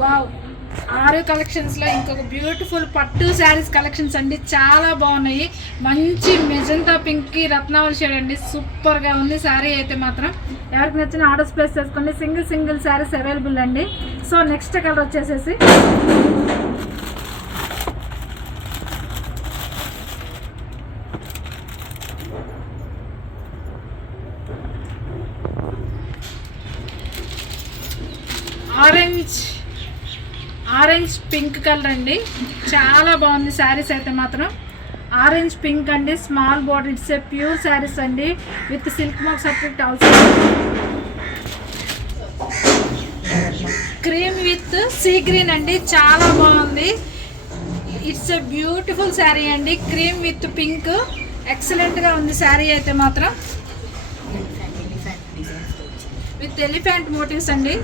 వావ్, ఆరు కలెక్షన్స్లో ఇంకొక బ్యూటిఫుల్ పట్టు శారీస్ కలెక్షన్స్ అండి. చాలా బాగున్నాయి. మంచి మెజంతా పింక్కి రత్నావళి షేడ్ అండి. సూపర్గా ఉంది శారీ అయితే మాత్రం. ఎవరికి నచ్చిన ఆర్డర్స్ ప్లేస్ చేసుకోండి. సింగిల్ శారీస్ అవైలబుల్ అండి. సో నెక్స్ట్ కలర్ వచ్చేసేసి ఆరెంజ్ పింక్ కలర్ అండి. చాలా బాగుంది శారీస్ అయితే మాత్రం. ఆరెంజ్ పింక్ అండి, small border. It's a pure saris అండి with silk mark separate also. Cream with sea green అండి. చాలా బాగుంది. ఇట్స్ ఏ బ్యూటిఫుల్ శారీ అండి. క్రీమ్ విత్ పింక్ ఎక్సలెంట్గా ఉంది శారీ అయితే మాత్రం. విత్ ఎలిఫెంట్ మోటివ్స్ అండి.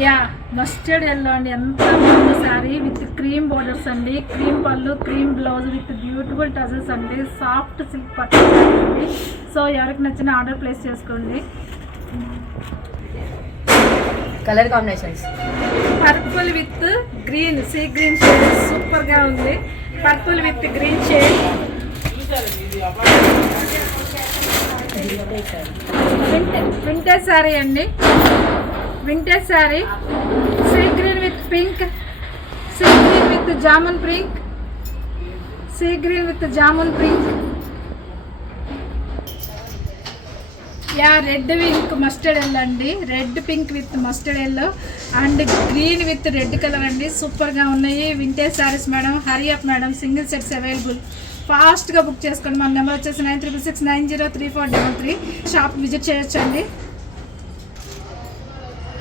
యా, మస్టర్డ్ ఎల్లో అండి. ఎంత బాగుంది శారీ విత్ క్రీమ్ బోర్డర్స్ అండి. క్రీమ్ పళ్ళు, cream blouse with beautiful tassels అండి. సాఫ్ట్ సిల్క్ పట్టు అండి. సో ఎవరికి నచ్చిన ఆర్డర్ ప్లేస్ చేసుకోండి. Colour combinations purple with green, sea green shade సూపర్గా ఉంది. Purple with green shade. Vintage sari అండి. Vintage sari. Sea green with pink, sea green with jamun pink, sea green with jamun pink. Yeah, red pink mustard yellow అండి. Red pink with mustard yellow and green with red colour అండి. సూపర్గా ఉన్నాయి vintage saris madam. Hurry up madam, single sets available. ఫాస్ట్గా book చేసుకోండి. మన నెంబర్ వచ్చేసి 9366903433. Shop visit చేయొచ్చండి.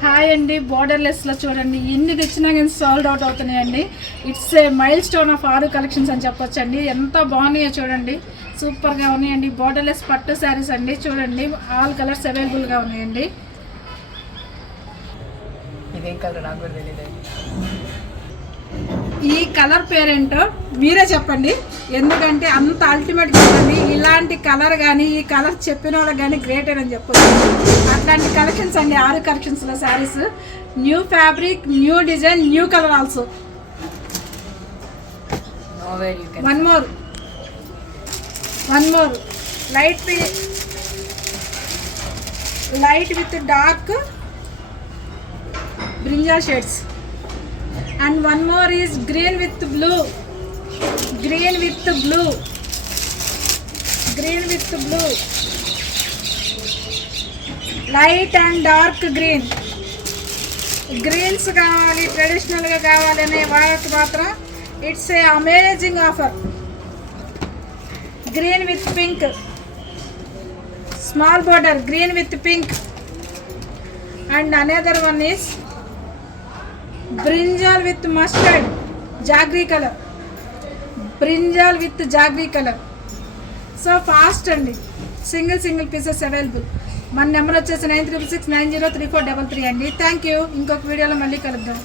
హాయ్ అండి. బోర్డర్లెస్లో చూడండి, ఎన్ని తెచ్చినా కానీ సోల్డ్ అవుట్ అవుతున్నాయండి. It's a milestone of ఆరు కలెక్షన్స్ అని చెప్పొచ్చండి. ఎంత బాగున్నాయో చూడండి, సూపర్గా ఉన్నాయండి. బోర్డర్లెస్ పట్టు శారీస్ అండి. చూడండి, ఆల్ కలర్స్ అవైలబుల్గా ఉన్నాయండి. ఇదేం కలర్ నాకు కూడా తెలియదు. ఈ కలర్ పేరేంటో మీరే చెప్పండి, ఎందుకంటే అంత అల్టిమేట్గా ఉంది. ఇలాంటి కలర్ కానీ ఈ కలర్ చెప్పిన వాళ్ళకి కానీ గ్రేట్ అని చెప్పొచ్చు. అట్లాంటి కలెక్షన్స్ అండి ఆరు కలెక్షన్స్లో saris. New fabric, new design, new colour also. One more light with dark brinjal shades, and one more is green with blue, light and dark green. Greens కావాలి, ట్రెడిషనల్గా కావాలనే వాళ్ళకి మాత్రం it's a amazing offer. Green with pink, small border, green with pink. And another one is brinjal with mustard, jaggery color. Brinjal with jaggery color. So fast అండి. Single pieces available. మన నెంబర్ వచ్చేసి 9366903433 అండి. Thank you. ఇంకొక వీడియోలో మళ్ళీ కలుద్దాం.